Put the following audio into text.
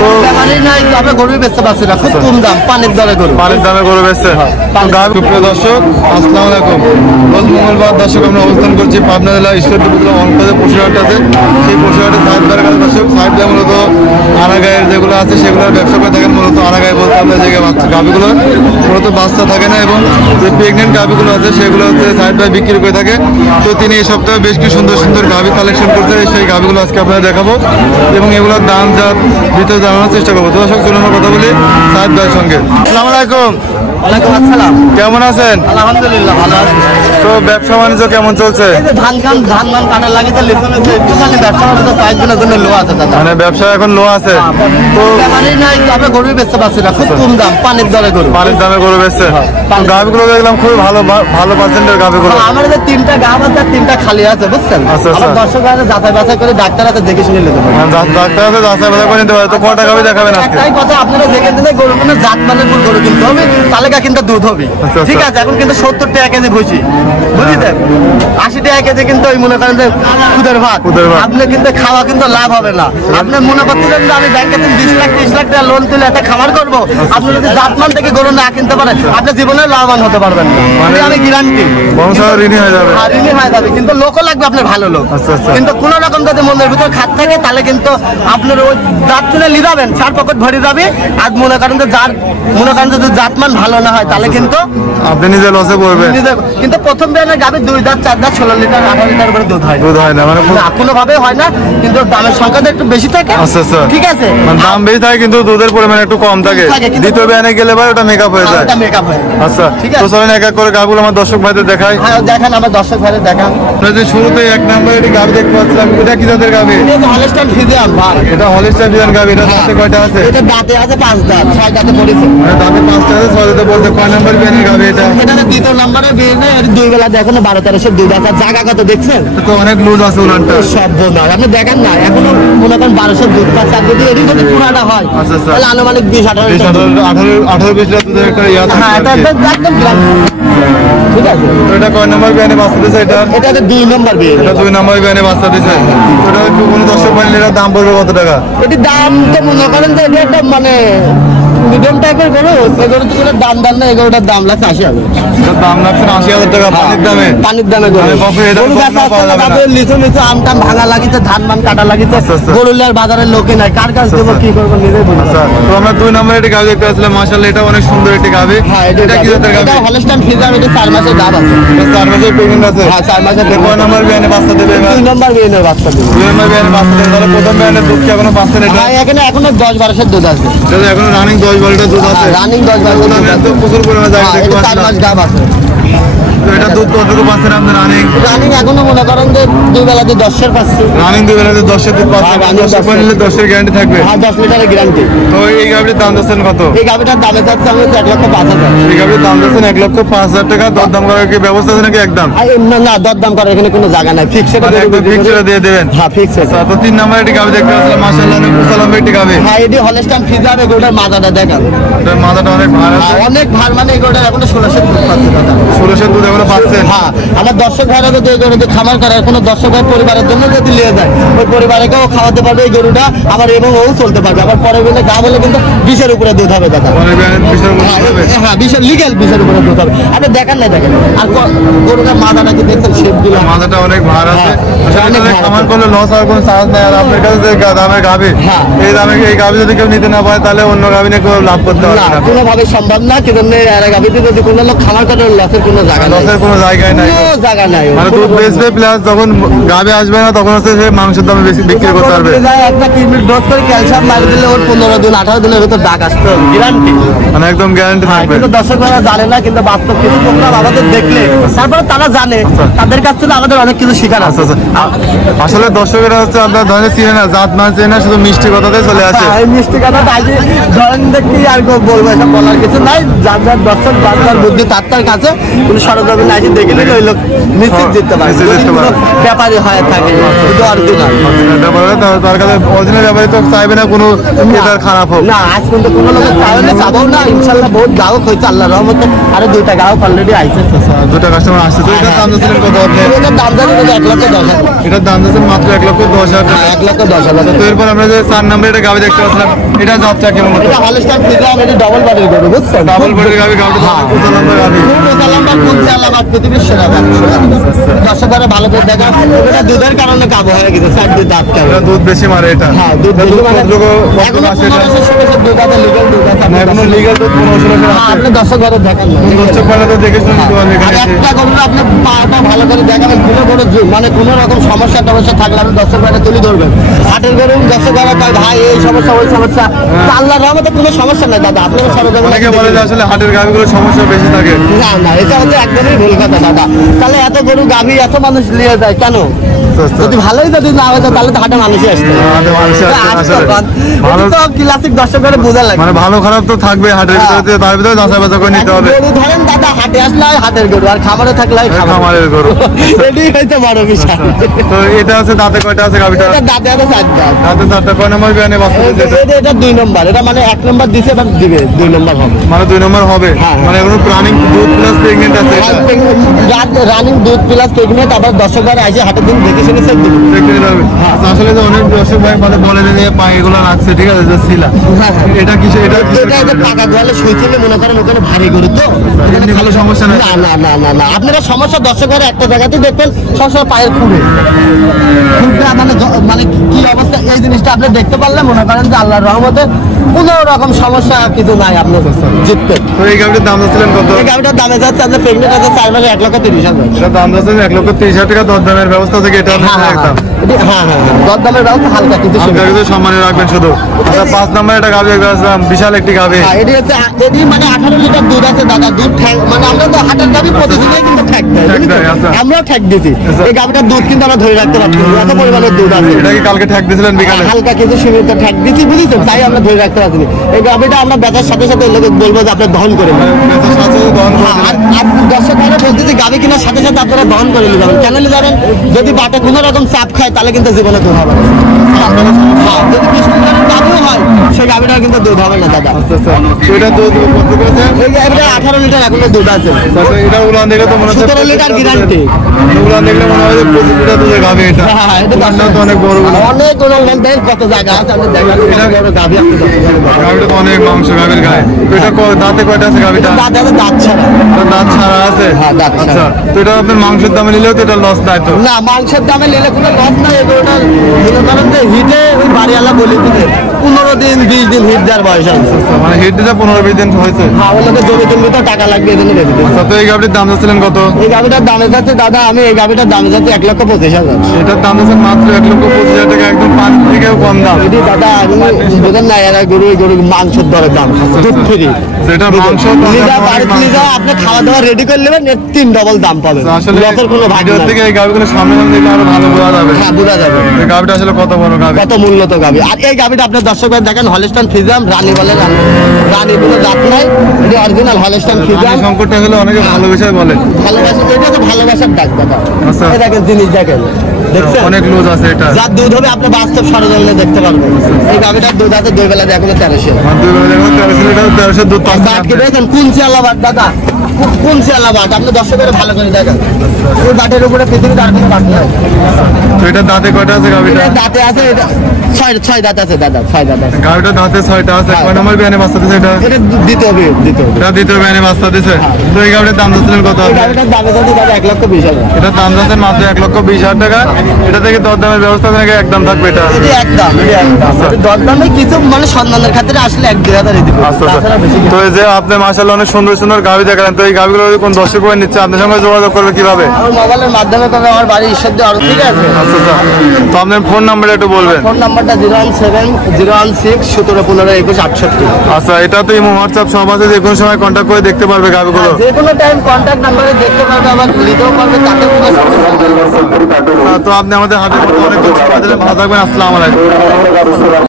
তো নাই তবে গরু বেচতে পারছি না, খুব কম দাম, পানির দামে গরু বেচছে। সুপ্রিয় দর্শক, আসসালামু আলাইকুম। রোজ মঙ্গলবার দর্শক আমরা অবস্থান করছি পাবনা জেলা ঈশ্বরদী উপজেলা অনপদে পশুহাট আছে। সেই পশুহাটে সাহেব ভাইয়ের কাছে দর্শক, সাহেব ভাই মূলত আনাগায়ের যেগুলো আছে সেগুলোর ব্যবসা করে থাকেন। মূলত আনাগায় বলতে আমরা যে গাভিগুলো মূলত বাচ্চা থাকে না এবং যে প্রেগনেন্ট গাভিগুলো আছে সেগুলো হচ্ছে সাহেব ভাই বিক্রি করে থাকে। তো তিনি এই সপ্তাহে বেশ কিছু সুন্দর সুন্দর গাভি কালেকশন করতে, সেই গাভিগুলো আজকে আপনারা দেখাবো এবং এগুলোর দাম যা ভিতরে জানানোর চেষ্টা করবো। তো দর্শক চলুন কথা বলি সাহেব ভাইয়ের সঙ্গে। আসসালামু আলাইকুম। ওয়ালাইকুম আসসালাম। কেমন আছেন? আলহামদুলিল্লাহ ভালো আছি। তো ব্যবসা বাণিজ্য কেমন চলছে? ধান কাটার লাগে তো ব্যবসা বাণিজ্য কয়েকদিনের জন্য লো আছে দাদা, মানে ব্যবসা এখন লো আছে। তো নাই তবে গরু বেচতে পারছি না, খুব কম দাম, পানির দামে গরু বেচছে। গাভিগুলো দেখলাম খুব ভালো পার্সেন্টের গাভিগুলো। আমাদের যে 3টা গাভ আছে 3টা খালি আছে বুঝছেন। দর্শক যাচাই বাছাই করে ডাক্তার আছে দেখে শুনে নিতে পারে, ডাক্তার আছে যাচাই বাছাই করে নিতে পারে। তো কটা গাভি দেখাবেন আজকে? একটাই কথা, আপনারা দেখে দিলে গরু কোনো জাত মানের গরু কিনতে হবে, তাহলে কিন্তু দুধ হবে। ঠিক আছে, এখন কিন্তু 70 টাকা কেজি ভুসি বুঝলেন, 80 টাকা কেজি কিন্তু ওই মনে করেন যে দুধের ভাত। আপনি কিন্তু খাওয়া কিন্তু লাভ হবে না। আপনি মনে করতেছেন যে আমি ব্যাংকে 20 লাখ 30 লাখ টাকা লোন তুলে একটা খামার করবো, আপনি যদি জাতমান থেকে গরু না কিনতে পারেন আপনি জীবনে লাভবান হতে পারবেন না, মানে আমি গ্যারান্টি। ঋণী হয়ে যাবে, কিন্তু লোকও লাগবে আপনার ভালো লোক। কিন্তু কোন রকম যদি মনের ভিতরে খাত থাকে তাহলে কিন্তু আপনার ওই জাত তুলে নিয়ে যাবেন, 4 পকেট ভরে যাবে। আর মনে করেন যে যদি জাতমান ভালো না হয় তাহলে কিন্তু আপনি নিজে লসে পড়বেন। কিন্তু প্রথম বিয়ানের গাভী 2 দাঁত 4 দাঁত 16 লিটার 18 লিটার করে দুধ হয় না, মানে কোনো ভাবে হয় না, কিন্তু দামের সংখ্যাটা একটু বেশি থাকে। ঠিক আছে, মানে দাম বেশি থাকে কিন্তু দুধের পরিমাণ একটু কম থাকে। দ্বিতীয় বিয়ানে গেলে ভাই ওটা মেকআপ হয়ে যায়। আচ্ছা ঠিক আছে, তো চলেন এক এক করে গাভীগুলো আমার দর্শক ভাইদের দেখাই। হ্যাঁ দেখান, আমার দর্শক ভাইদের দেখান। আপনাদের শুরুতে 1 নম্বরে একটি গাভী দেখতে পাচ্ছিলাম, এটা কি জাতের গাভী? এটা হলস্টাইন ফ্রিজিয়ান ভাই। এটা হলস্টাইন ফ্রিজিয়ান গাভী। এটা দাঁতে কয়টা আছে? এটা দাঁতে আছে 5 দাঁত, 6 দাঁতে পড়েছে। দাঁতে 5টা আছে, 6 দাঁতে পড়েছে। কয় নম্বর বিয়ানের গাভী এটা? এটা দ্বিতীয় নম্বরে বিয়ানে, এর 2 বেলা দেখুন 12-13 দুধ আছে। জায়গা কত দেখছেন? তো অনেক লুজ আছে উনানটা, সব না আপনি দেখেন না, এখনো মনে করেন 1200 দুধ পাচ্ছে। যদি এটি যদি পুরাটা হয় তাহলে আনুমানিক 20-18 লিটার 18-20 লিটার দুধের একটা ইয়া থাকে। হ্যাঁ এটা একদম ঠিক আছে। তো এটা কয় নম্বর বিয়ানে বাচ্চা দিছে? এটা 2 নম্বর বিয়ানে। এটা 2 নম্বর বিয়ানে বাচ্চা দিছে। এটা কোন দর্শক বানিয়ে এর দাম পড়বে কত টাকা? এটি দাম তো মনে করেন যে এটা একটা মানে মিডিয়াম টাইপের গরু, এগুলো তো কোনো দাম না, এগুলোটার দাম লাগছে 80,000। এটার দাম লাগছে 80,000 টাকা পানির দামে গরু। লিচু আম টাম ভাঙা লাগিছে, ধান মান কাটা লাগিছে, গরুলার বাজারের লোকে নাই, কার কাছে দেবো কি করবো নিজে বুঝি। তো আমরা 2 নম্বরে একটি গাভী দেখতে আসলাম, মাশাআল্লাহ এটা অনেক সুন্দর একটি গাভী। হ্যাঁ এটা কি জাতের গাভী? এটা হলস্টাইন ফ্রিজিয়ান। এটা 4 মাসের গাভ আছে। এটা 4 মাসের প্রেগন্যান্ট আছে। হ্যাঁ 4 মাসের। কয় নম্বর বিয়ানে বাচ্চা দেবে? 2 নম্বর বিয়ানে বাচ্চা দেবে। 2 নম্বর বিয়ানে বাচ্চা দেবে। তাহলে প্রথম বিয়ানে দুধ কি এখনো পাচ্ছেন? এটা এখনো 10-12 দুধ আছে। এটা এখনো রানিং 10-12 দুধ আছে। রানিং 10-12 দুধ প্রচুর পরিমাণে জায়গা দেখতে পাচ্ছেন। 4 মাস গাভ আছে। তো এটা দুধ কতটুকু পাচ্ছেন আপনি? রানিং এখনো মনে করেন যে 2 বেলাতে 10-এর পাচ্ছি। রানিং 2 বেলাতে 10-এর দুধ পাচ্ছেন। 10-এর গ্যারান্টি থাকবে। হ্যাঁ 10 লিটারের গ্যারান্টি। তো এই গাভীর দাম দিচ্ছেন কত? এই গাভীটার দামে চাচ্ছি আমি 1,05,000। এই গাভীর দাম দিচ্ছেন 1,05,000 টাকা। দরদাম করার কি ব্যবস্থা আছে নাকি একদম? না দরদাম করার এখানে কোনো জায়গা নাই, ফিক্সড দিয়ে দেবেন। হ্যাঁ ফিক্সড। তো 3 নম্বরে একটি গাভী দেখতে আসলাম, মাশাআল্লাহ অনেক মুসলমান একটি গাভী। হ্যাঁ এটি হলস্টাইন ফ্রিজিয়ান। এগুলোর মাথাটা দেখেন, এটার মাথাটা অনেক ভার আছে, অনেক ভার, মানে এগুলোর এখনো 16 দুধ পাচ্ছে দাদা। 16 দুধ এখনো পাচ্ছেন? হ্যাঁ আমার দর্শক ভাইরা যদি এই গরুতে খামার করে, কোনো দর্শক ভাই পরিবারের জন্য যদি নিয়ে যায়, ওই পরিবারকেও খাওয়াতে পারবে এই গরুটা, আবার এবং ও চলতে পারবে। আবার পরে বেলে গা বলে কিন্তু 20-এর উপরে দুধ হবে দাদা। হ্যাঁ 20-এর লিগ্যাল 20-এর উপরে দুধ হবে। আপনি দেখেন না দেখেন। আর গরুটার মাথাটা কি দেখছেন? শেপগুলো মাথাটা অনেক ভার আছে। খামার করলে লস হওয়ার কোনো চান্স নাই। আর আপনার কাছে যে দামের গাভী, এই দামে এই গাভী যদি কেউ নিতে না পারে তাহলে অন্য গাভী নিয়ে কেউ লাভ করতে পারবে না, কোনোভাবে সম্ভব না। কিন্তু এর গাভীতে যদি কোনো লোক খামার করে লসের কোনো জায়গা নাই, লসের কোনো জায়গায় নাই, জায়গা নাই। মানে দুধ বেচবে প্লাস যখন গাভী আসবে না তখন হচ্ছে সে মাংসের দামে বেশি বিক্রি করতে পারবে। একটা কিডনির ডোজ করে ক্যালসিয়াম মারি দিলে ওর 15 দিন 18 দিনের ভিতর দাগ আসতো, গ্যারান্টি, মানে একদম গ্যারান্টি থাকবে। কিন্তু দর্শকরা জানে না, কিন্তু বাস্তব কিছু প্রোগ্রাম আমাদের দেখলে তারপরে তারা জানে, তাদের কাছ থেকে আমাদের অনেক কিছু শেখার আছে। আসলে দর্শকেরা হচ্ছে আপনার ধরেন চিনে না, জাত না চিনে না, শুধু মিষ্টি কথাতে চলে আসে। এই মিষ্টি কথা ধরেন দেখি আর বলবো, এসব বলার কিছু নাই। যার যার দর্শক যার যার বুদ্ধি তার কাছে কোনো সরজমিনে আসি দেখলে ওই লোক নিশ্চিত জিততে পারে, ব্যাপারী হয় থাকে অরিজিনাল। তার কাছে অরিজিনাল ব্যাপারী তো চাইবে না কোনো ক্রেতার খারাপ হোক না, আজ পর্যন্ত কোনো লোকের চাইবে না, চাবো না। ইনশাল্লাহ বহুত গ্রাহক হয়েছে আল্লাহর রহমতে, আরো 2টা গ্রাহক অলরেডি আইছে, 2টা কাস্টমার আসছে। তো এটার দাম যাচ্ছিলেন কত আপনি? এটার দাম যাচ্ছে 1,10,000। এটার দাম যাচ্ছেন মাত্র 1,10,000 টাকা। 1,10,000। তো এরপর আমরা যে 4 নম্বরে এটা গাভি দেখতে পাচ্ছিলাম, এটা যাত্রা কেমন? এটা হলস্টাইন ফ্রিজিয়ান, এটা ডাবল বডির গরু, বুঝছেন? ডাবল বডির গাভি, গাভিটা কোথা নাম্বার গাভি? কোথা নাম্বার কোনটা আলাদা পৃথিবীর সেরা গাভি। দর্শকরা ভালো করে দেখা, এটা দুধের কারণে গাভ হয়ে গেছে, 4 দুধ দাঁত কারণে। এটা দুধ বেশি মারে এটা। হ্যাঁ, দুধ বেশি মারে। এখন দুধ আছে, লিগ্যাল দুধ আছে। না, এখনো লিগ্যাল দুধ 15-16 আছে। আপনি দর্শকরা দেখেন না, দর্শক পালা তো দেখে শুনে নিতে পারবে এখানে। একটা গরু আপনি পাটা ভালো করে দেখাবেন, কোনো গরু মানে কোনো রকম সমস্যা টমস্যা থাকলে আপনি দর্শকরা তুলে ধরবেন। হাটের গরু দর্শকরা কয় ভাই এই সমস্যা ওই সমস্যা, আল্লাহর রহমতে কোনো সমস্যা নাই দাদা। আপনারা সরজমিনে অনেকে বলে যে আসলে হাটের গাভিগুলোর সমস্যা বেশি থাকে। না না, এটা হচ্ছে একদমই ভুল কথা দাদা। তাহলে এত গরু গাভি এত মানুষ নিয়ে যায় কেন? যদি ভালোই যদি না হতো তাহলে তো হাটে মানুষই আসতো। ক্লাসিক দর্শকের বোঝা লাগে, মানে ভালো খারাপ তো থাকবে হাটের ভিতরে, তার ভিতরে যাচাই বাছাই করে নিতে হবে। গরু ধরেন দাদা, হাটে আসলে হয় হাটের গরু, আর খামারে থাকলে হয় খামারের গরু। এটাই হয়তো বড় বিষয়। তো এটা আছে দাঁতে কয়টা আছে গাভিটা? এটা দাঁতে আছে 4 দাঁত। দাঁতে 4টা। কয় নম্বর বিয়ানে বাচ্চা দিয়েছে? এটা 2 নম্বর। এটা মানে 1 নম্বর দিছে, এবার দিবে 2 নম্বর হবে। মানে 2 নম্বর হবে। মানে এখনো রানিং দুধ প্লাস প্রেগনেন্ট আছে এটা। রানিং দুধ প্লাস প্রেগনেন্ট। আবার দর্শকরা আসে হাটের দিন দেখে শুনে সব দিবে। আসলে যে অনেক দর্শক ভাই মানে বলে যে পা এগুলো রাখছে, ঠিক আছে, যে ছিলা এটা কিছু, এটা এটা পাকা গোয়ালে শুইছিলে মনে করেন ওখানে ভারী গরু তো এখানে ভালো সমস্যা নাই। না না না না না, আপনারা সমস্যা দর্শকরা একটা জায়গাতেই দেখবেন, সবসময় পায়ের খুঁড়ে খুঁড়টা মানে মানে কি অবস্থা, এই জিনিসটা আপনি দেখতে পারলে মনে করেন যে আল্লাহর রহমতে কোনো রকম সমস্যা কিছু নাই, আপনি জিতবেন। তো এই গাভিটার দাম যাচ্ছিলেন কত? এই গাভিটার দামে যাচ্ছে আপনার প্রেগনেন্ট আছে 4 মাসে 1,30,000। এটা দাম যাচ্ছে 1,30,000 টাকা। দরদামের ব্যবস্থা থেকে এটা হ্যাঁ হ্যাঁ দরদামের ব্যবস্থা হালকা কিছু সম্মানে রাখবেন শুধু। আচ্ছা, 5 নম্বর একটা গাভি দেখলাম, বিশাল একটি গাভি। এটি হচ্ছে এটি মানে 18 লিটার দুধ আছে দাদা। দুধ মানে আমরা তো হাটের গাভি প্রতিদিনই কিন্তু ঠ্যাক দেয়, আমরাও ঠ্যাক দিছি। এই গাভিটার দুধ কিন্তু আমরা ধরে রাখতে পারছি, এত পরিমাণের দুধ আছে। এটা কি কালকে ঠ্যাক দিয়েছিলেন বিকালে? হালকা কিছু সীমিত ঠ্যাক দিছি, বুঝেছেন, তাই আমরা ধরে রাখতে পারছি। এই গাভিটা আমরা বেচার সাথে সাথে লোকে বলবো যে আপনার দহন করে দর্শকরা বলতে যে গাভি কেনার সাথে সাথে আপনারা দহন করে নিয়ে যাবেন। কেন নিয়ে যাবেন? যদি বাটে কোনো রকম চাপ খায় তাহলে কিন্তু জীবনে দুধ হবে না। যদি কিছু গাভিও হয় সেই গাভিটা কিন্তু দুধ হবে না দাদা। এটা দুধ কত করেছে? এই গাভিটা 18 লিটার এখনো দুধ আছে। এটা উলান দেখলে তো মনে হচ্ছে 17 লিটার গ্যারান্টি। উলান দেখলে মনে হয় 25 লিটার দুধের গাভি এটা। হ্যাঁ, এটা তো অনেক বড় বড় অনেক বড় দেন কত জায়গা আছে আপনি দেখেন। এটা বড় গাভি আপনি গাভিটা তো অনেক মাংস গাভির গায়ে। তো এটা দাঁতে কয়টা আছে গাভিটা? দাঁতে আছে দাঁত ছাড়া। দাঁত ছাড়া আছে? হ্যাঁ, দাঁত ছাড়া। আচ্ছা, তো এটা আপনার মাংসের দামে নিলেও তো এটা লস নাই তো? না, মাংসের দামে নিলে কোনো লস নাই। এগুলোটা মনে করেন যে হিটে ওই বাড়িওয়ালা বলে দিতে 15 দিন 20 দিন হিট দেওয়ার বয়স আছে। মানে হিট দিতে 15-20 দিন হয়েছে। হ্যাঁ, ওগুলোকে জমি জমি তো টাকা লাগবে, এই জন্য বেঁধে দিই। আচ্ছা, তো এই গাভিটার দাম যাচ্ছিলেন কত? এই গাভিটার দামে যাচ্ছে দাদা, আমি এই গাভিটার দামে যাচ্ছে 1,25,000। এটার দাম যাচ্ছে মাত্র 1,25,000 টাকা, একদম 5 থেকেও কম দাম। যদি দাদা বোঝেন না, এরা গরু মাংসের দরের দাম দুধ ফ্রি। যেটা মাংস আপনি খাওয়া দাওয়া রেডি করে নেবেন, 3 ডবল দাম পাবেন। আসলে লসের কোনো ভাগ ভিডিও নাই। থেকে এই গাভিগুলো সামনে দেখলে আরো ভালো বোঝা যাবে। হ্যাঁ, বোঝা যাবে এই গাভিটা আসলে কত বড় গাভি, কত মূল্য তো গাভি। আর এই গাভিটা আপনার দর্শকরা দেখেন, হলস্টাইন ফ্রিজিয়ান রানী বলে, রানী কোনো জাত নাই, এটা অরিজিনাল হলস্টাইন ফ্রিজিয়ান। সংকটটা হলে অনেকে ভালো বিষয় বলে, ভালোবাসা, এটা তো ভালোবাসার ডাক দাদা। আচ্ছা, এই দেখেন জিনিস দেখেন, দেখছেন অনেক লুজ আছে এটা। যার দুধ হবে আপনি বাস্তব সরজমিনে দেখতে পারবেন। এই গাভিটার দুধ আছে 2 বেলা এখনো 1300। 1300 দুধ পাচ্ছে। বাট কি দেখেন কোন চিয়ালা বাট দাদা, কোন চিয়ালা বাট আপনি দর্শকের ভালো করে দেখেন। ওই বাটের উপরে পৃথিবীতে আর কোনো বাট নাই। তো এটা দাঁতে কয়টা আছে গাভিটা? দাঁতে আছে 6 দাঁত আছে দাদা, 6 দাঁত আছে গাভিটা। দাঁতে 6টা আছে। কয় নম্বর বিয়ানে বাচ্চা দিছে এটা? এটা দ্বিতীয় এটা দ্বিতীয় বিয়ানে বাচ্চা দিছে। তো এই গাভিটার দাম যাচ্ছিলেন কত? এই গাভিটার দামে যদি দাদা 1,20,000। এটার দাম যাচ্ছে মাত্র 1,20,000 টাকা। এটা থেকে দরদামের ব্যবস্থা থেকে একদম থাকবে এটা? এটা একদম দরদামে কিছু মানে সন্ধানের খাতিরে আসলে 1-2,000 দিবে। তো এই যে আপনি মাশাআল্লাহ অনেক সুন্দর সুন্দর গাভি দেখালেন, তো এই গাভিগুলো কোন দর্শক ভাই নিচ্ছে আপনার সঙ্গে যোগাযোগ করবে কিভাবে? আমার মোবাইলের মাধ্যমে করবে, আমার বাড়ি ঈশ্বরদী আরো, ঠিক আছে? আচ্ছা আচ্ছা, তো আপনার ফোন নাম্বারটা একটু বলবেন। ফোন নাম্বারটা 017-016-17-15-21-68। আচ্ছা, এটা তো ইমো হোয়াটসঅ্যাপ সব আছে, যে কোনো সময় কন্ট্যাক্ট করে দেখতে পারবে গাভিগুলো? যে কোনো টাইম কন্ট্যাক্ট নাম্বারে দেখতে পারবে, আবার নিতেও পারবে, তাতে কোনো সমস্যা নেই। তো আপনি আমাদের হাতে অনেক কিছু ভালো থাকবেন। আসসালামু আলাইকুম।